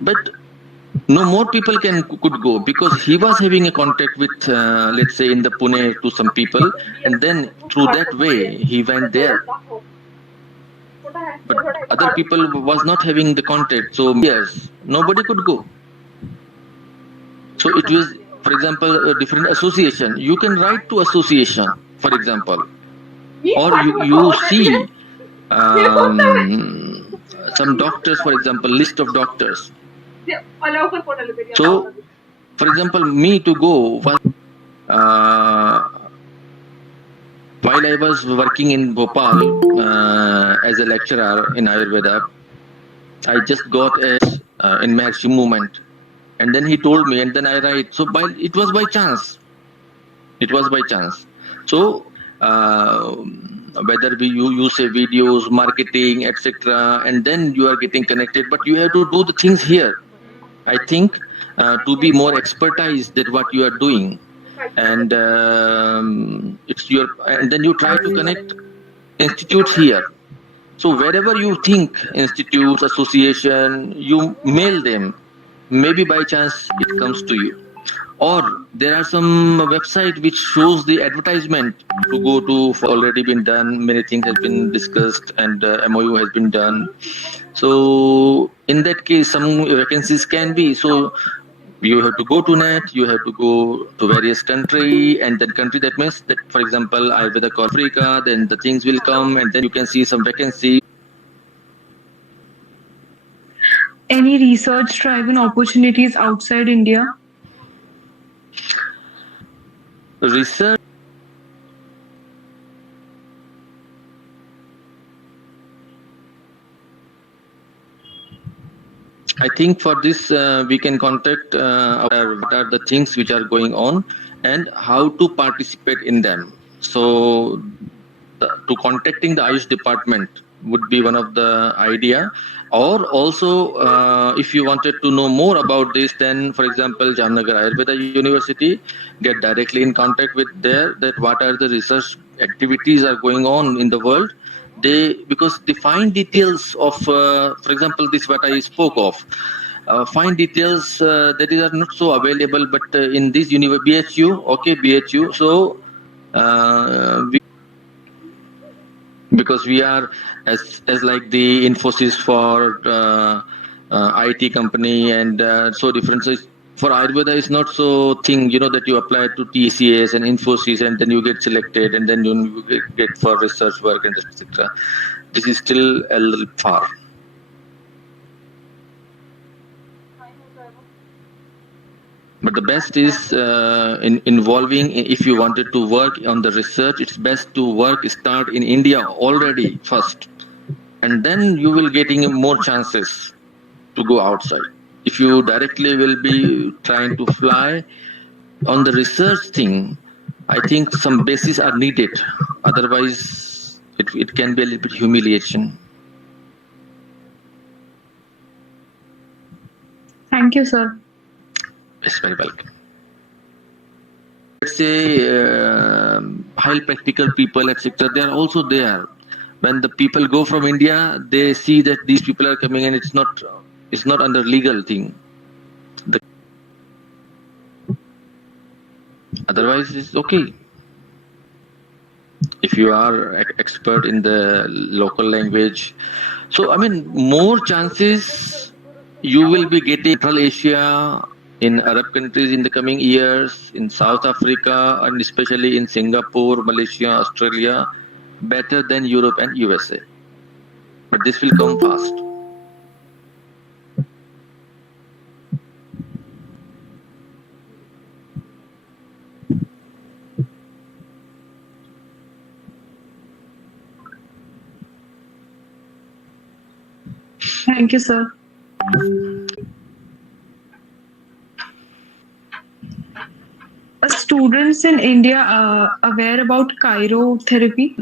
But no more people could go because he was having a contact with, let's say, in the Pune to some people, and then through that way he went there. But other people was not having the contact, so yes, nobody could go. So it was, for example, a different association. You can write to association, for example, or you see some doctors, for example, list of doctors. So, for example, me to go while I was working in Bhopal as a lecturer in Ayurveda, I just got in Maharshi movement, and then he told me, and then I write. So it was by chance. It was by chance. So whether you say videos, marketing, etc., and then you are getting connected, but you have to do the things here. I think to be more expertise than what you are doing, and and then you try to connect institutes here. So wherever you think institutes, association, you mail them. Maybe by chance it comes to you. Or there are some website which shows the advertisement to go to. Already been done. Many things has been discussed, and MOU has been done. So in that case, some vacancies can be. So you have to go to net. You have to go to various country, and then country that means that, for example, Ayurveda Africa. Then the things will come, and then you can see some vacancy. Any research-driven opportunities outside India? Research. I think for this we can contact what are the things which are going on and how to participate in them. So to contacting the Ayush department would be one of the idea. Or also if you wanted to know more about this, then for example Jamnagar Ayurveda University, get directly in contact with there, that what are the research activities are going on in the world. Because the fine details of, for example, this what I spoke of, fine details that are not so available, but in this BHU, okay, BHU. So because we are as like the Infosys for IT company, and so different. So for Ayurveda, it's not so thing, that you apply to TCS and Infosys and then you get selected and then you get for research work and etc. This is still a little far. But the best is involving, if you wanted to work on the research, it's best to start in India already first. And then you will getting more chances to go outside. If you directly will be trying to fly on the research thing, I think some bases are needed. Otherwise, it can be a little bit humiliation. Thank you, sir. It's very welcome. Let's say highly practical people, etc. They are also there. When the people go from India, they see that these people are coming, and it's not under legal thing. Otherwise, it's okay. If you are expert in the local language, so I mean, more chances you will be getting Central Asia, in Arab countries in the coming years, in South Africa, and especially in Singapore, Malaysia, Australia, better than Europe and USA. But this will come fast. Thank you, sir. Are students in India aware about chirotherapy?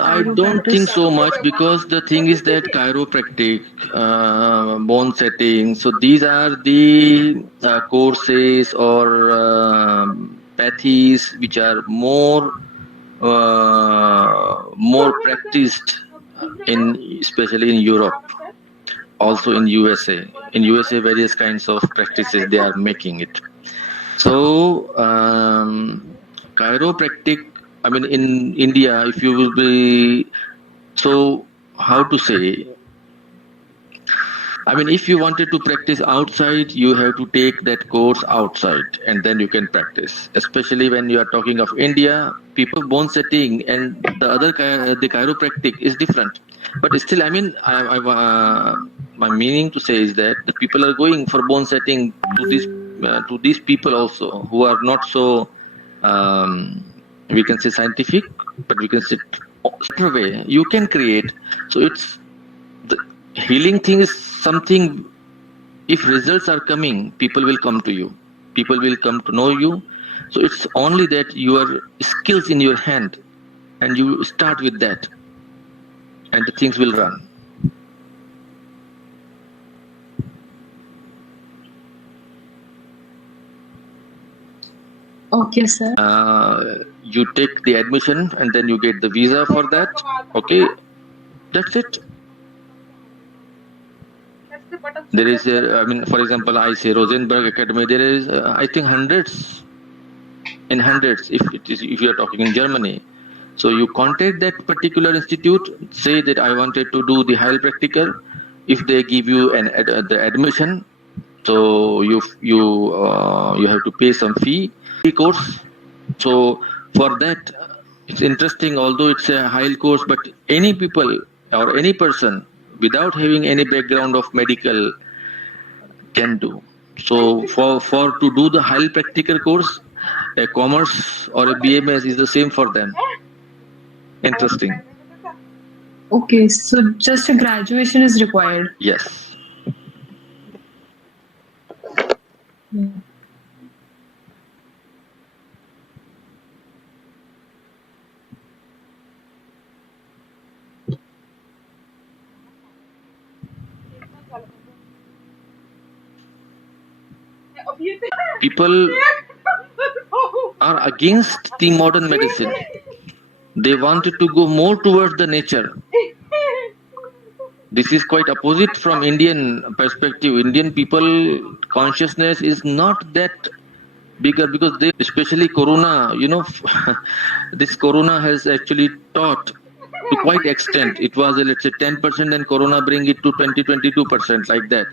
I don't think so much, because the thing is that chiropractic, bone setting, so these are the courses or pathies which are more practiced especially in Europe. also in USA. In USA, various kinds of practices they are making it. So chiropractic. I mean, in India, if you will be so how to say. I mean, if you wanted to practice outside, you have to take that course outside and then you can practice. Especially when you are talking of India, people bone setting and the chiropractic is different. But still, I mean, my meaning to say is that the people are going for bone setting to these people also who are not so, we can say scientific, but we can say better way you can create. So it's the healing thing is something, if results are coming, people will come to you, people will come to know you. So it's only that your skills in your hand and you start with that and the things will run. Okay, sir. You take the admission and then you get the visa for that. Okay, that's it. There is, I mean, for example, I say Rosenberg Academy. There is, I think, hundreds if you are talking in Germany. So you contact that particular institute, say that I wanted to do the Heilpraktiker. If they give you the admission, so you have to pay some fee course. So for that, it's interesting. Although it's a high course, but any people or any person without having any background of medical can do. So for to do the Heilpraktiker course, a commerce or a BMS is the same for them. Interesting. Okay, so just a graduation is required. Yes. People are against the modern medicine. They wanted to go more towards the nature. This is quite opposite from Indian perspective. Indian people consciousness is not that bigger because they, especially Corona, you know, this Corona has actually taught to quite extent. It was, let's say, 10%, and Corona bring it to 20-22%, like that.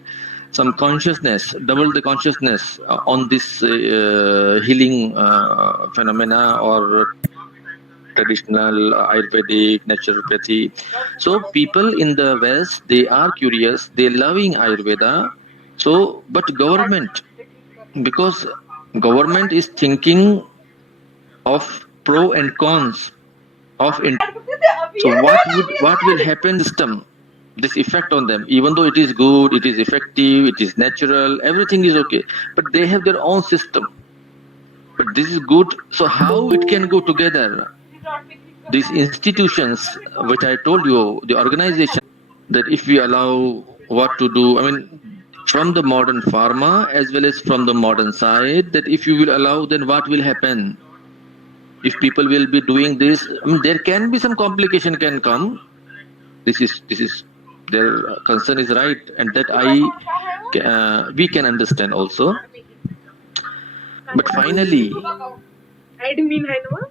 Some consciousness, double the consciousness on this healing phenomena or traditional Ayurvedic, naturopathy. So people in the West, they are curious, they loving Ayurveda. So, but government, because government is thinking of pro and cons of so what will happen system, this effect on them, even though it is good, it is effective, it is natural, everything is okay, but they have their own system. But this is good, so how it can go together? These institutions, which I told you, the organization, that if we allow what to do, I mean, from the modern pharma as well as from the modern side, that if you will allow, then what will happen? If people will be doing this, I mean, there can be some complication can come. This is their concern is right, and that we can understand also. But finally,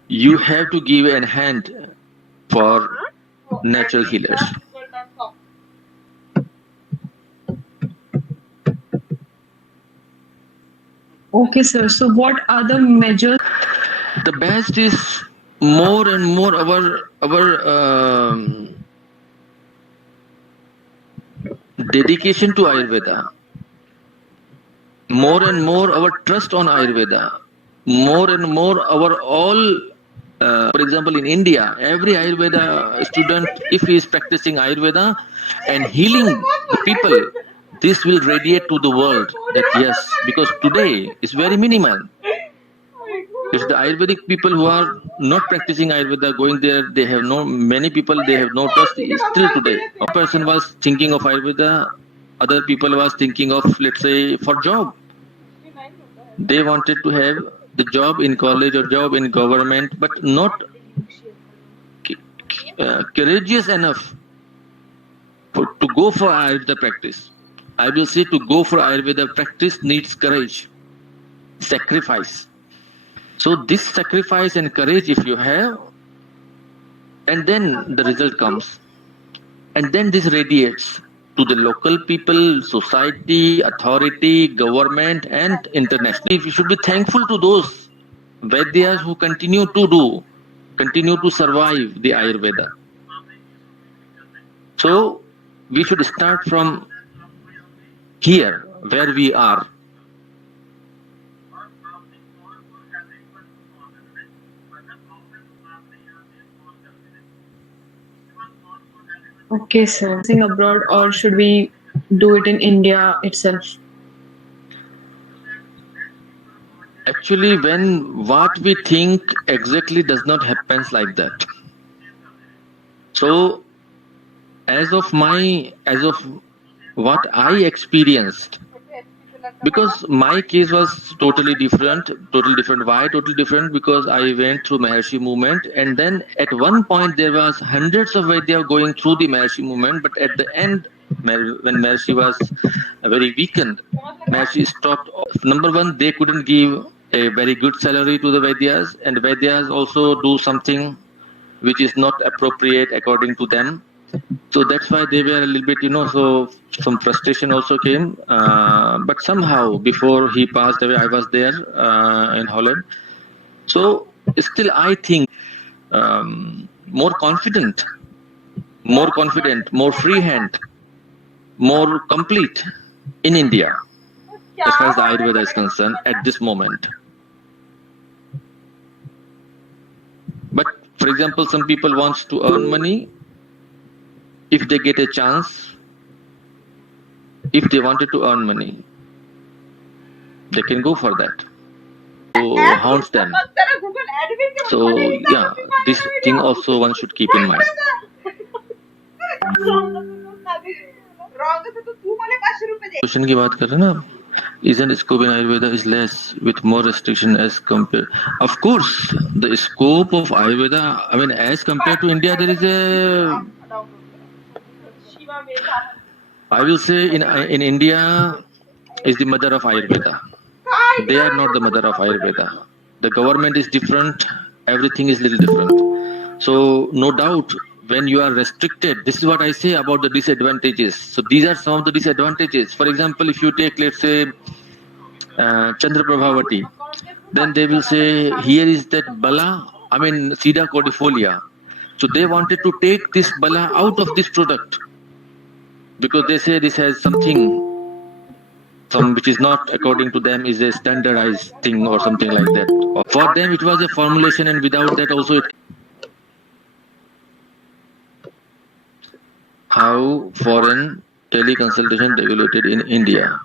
you have to give a hand for natural healers. Okay, sir. So what are the measures? The best is more and more our dedication to Ayurveda, more and more our trust on Ayurveda, more and more our all. For example, in India, every Ayurveda student, if he is practicing Ayurveda and healing the people, this will radiate to the world that yes, because today is very minimal. It's the Ayurvedic people who are not practicing Ayurveda going there, they have many people, they have no trust still today. A person was thinking of Ayurveda, other people was thinking of, let's say, for job. They wanted to have the job in college or job in government, but not courageous enough to go for Ayurveda practice, I will say to go for Ayurveda practice needs courage, sacrifice. So this sacrifice and courage, if you have, and then the result comes. And then this radiates to the local people, society, authority, government, and internationally. We should be thankful to those Vaidyas who continue to survive the Ayurveda. So we should start from here, where we are. Okay, sir. Sing abroad, or should we do it in India itself? Actually, when what we think exactly does not happen like that. So, as of what I experienced, because my case was totally different. Why totally different? Because I went through Maharshi movement, and then at one point there was hundreds of Vaidya going through the Maharshi movement, but at the end, when Maharshi was very weakened, Maharshi stopped. Number one, they couldn't give a very good salary to the Vaidyas, and Vaidyas also do something which is not appropriate according to them. So that's why they were a little bit, so some frustration also came. But somehow, before he passed away, I was there in Holland. So still, I think more confident, more free hand, more complete in India, as far as the Ayurveda is concerned at this moment. But for example, some people want to earn money. If they get a chance, if they wanted to earn money, they can go for that. So haunts them. So yeah, this thing also one should keep in mind. Question की बात कर रहे हैं ना आप? Isn't scope in Ayurveda is less with more restriction as compared? Of course, the scope of Ayurveda, I mean, as compared to India, there is a. I will say in India is the mother of Ayurveda. They are not the mother of Ayurveda. The government is different. Everything is little different. So no doubt, when you are restricted, this is what I say about the disadvantages. So these are some of the disadvantages. For example, if you take, let's say, Chandra Prabhavati, then they will say, here is that bala, I mean, Sida cordifolia. So they wanted to take this bala out of this product because they say this has something, which is not according to them is a standardized thing or something like that. For them, it was a formulation, and without that also it. How foreign teleconsultation regulated in India?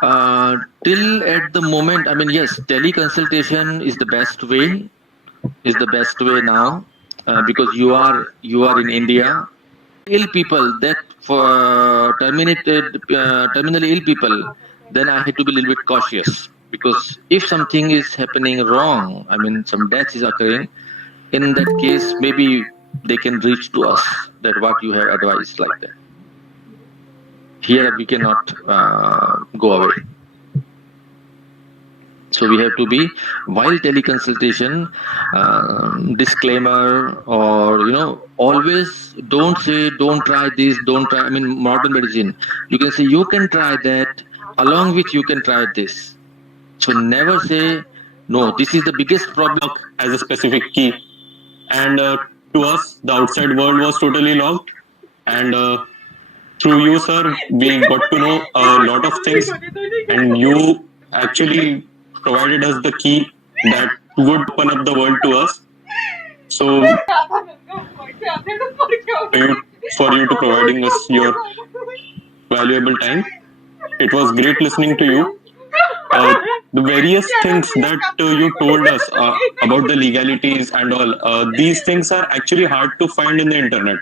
Till at the moment, I mean, yes, teleconsultation is the best way. Now, because you are in India. Ill people that for terminally ill people, then I had to be a little bit cautious, because if something is happening wrong, I mean, some death is occurring, in that case, maybe they can reach to us that what you have advised like that. Here we cannot go away. So we have to be, while teleconsultation, disclaimer, or always don't say, don't try this, don't try. I mean, modern medicine, you can say you can try that, along with you can try this. So never say no. This is the biggest problem. As a specific key, and to us, the outside world was totally locked. And through you, sir, we got to know a lot of things, and you actually provided us the key that would open up the world to us. So, for you to providing us your valuable time. It was great listening to you. The various things that you told us about the legalities and all, these things are actually hard to find in the internet.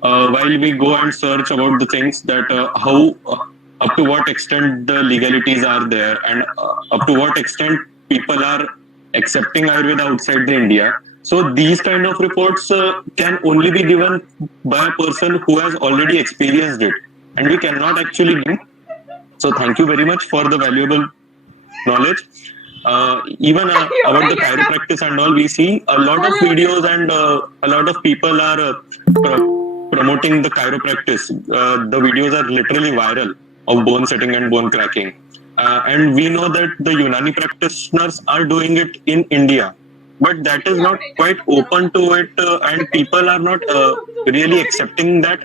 While we go and search about the things that how up to what extent the legalities are there, and up to what extent people are accepting Ayurveda outside the India. So these kind of reports can only be given by a person who has already experienced it, and we cannot actually do. So thank you very much for the valuable knowledge. Even about the chiropractic and all, we see a lot of videos and a lot of people are promoting the chiropractic. The videos are literally viral of bone setting and bone cracking. And we know that the Unani practitioners are doing it in India, but that is not quite open to it, and people are not really accepting that.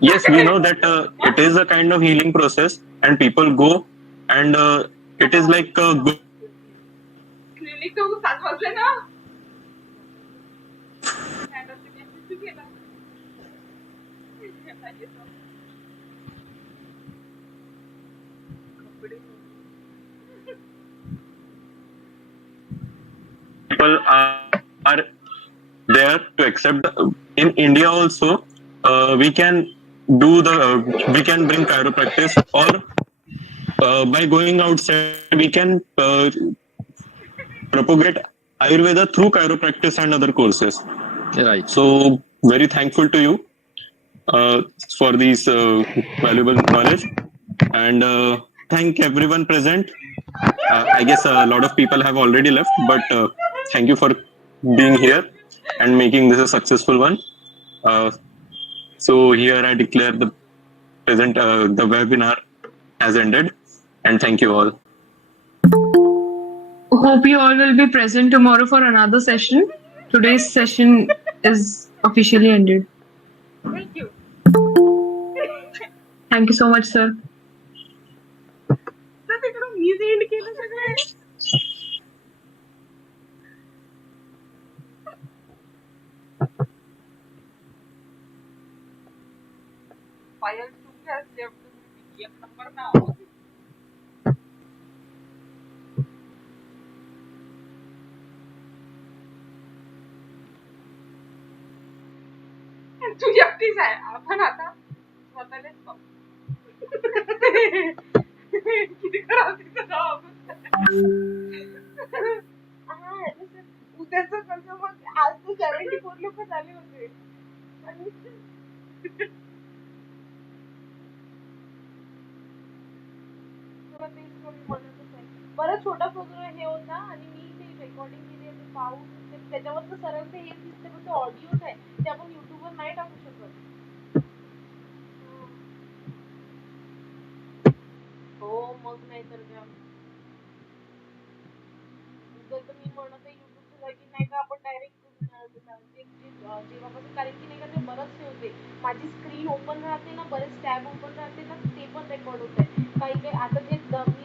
Yes, we know that it is a kind of healing process, and people go, and it is like a good. People are there to accept. In India also, we can do the we can bring chiropractic, or by going outside we can propagate Ayurveda through chiropractic and other courses. Right. So very thankful to you for these valuable knowledge, and thank everyone present. I guess a lot of people have already left, but thank you for being here and making this a successful one. Uh, so here I declare the webinar has ended, and thank you all. Hope you all will be present tomorrow for another session. Today's session is officially ended. Thank you. Thank you so much, sir. तर तिकडून मी जे and केलं सगळे पायल to has left एक number नाव तू एकटीच आहे आपण आता स्वतःलाच पाहू किती खराब दिसत उद्याच कसं मग आज तर 74 लोक झाले होते आणि तुला ते स्टोरी म्हणतच आहे बरं छोटा प्रोग्राम हे होता आणि मी ते रेकॉर्डिंग केली ते पाहून त्याच्यावर तर सरळ ते हेच दिसते पण ते ऑडिओच आहे ते आपण युट्यूबवर नाही टाकू शकत हो मग नाही तर काय जर तर मी म्हणत आहे युट्यूबच्या जागी नाही का आपण डायरेक्ट जेव्हापासून कारण की नाही का ते बरंचसे होते माझी स्क्रीन ओपन राहते ना बरेच टॅब ओपन राहते ना ते पण रेकॉर्ड होत आहे काही काही आता जे मी